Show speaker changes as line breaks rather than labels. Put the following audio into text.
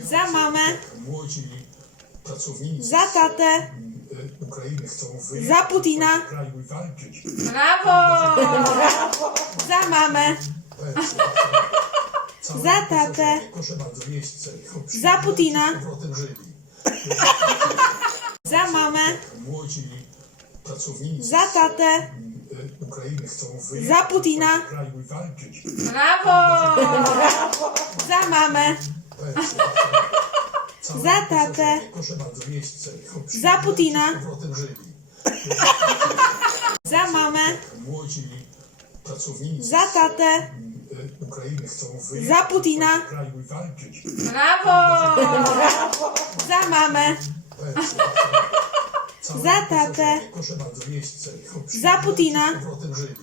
Za mamę,
Młodzi pracownicy
za tatę,
Ukrainy chcą wyjechać
Za Putina.
do kraju i walczyć.
Brawo!
za mamę, Za tatę.
Proszę bardzo, miejsce.
Za Putina.
Z powrotem żyli.
za mamę,
Młodzi pracownicy
za tatę,
Ukrainy chcą wyjechać
Za Putina.
do kraju i walczyć.
Brawo!
za mamę, Za tatę.
Proszę bardzo, miejsce.
Za Putina. Za mamę,
Młodzi pracownicy
za tatę,
Ukrainy chcą wyjechać
za Putina,
do kraju i walczyć.
Brawo!
za mamę,
Całe
Za tatę.
Proszę bardzo, miejsce.
Za Putina.
Z powrotem żyli.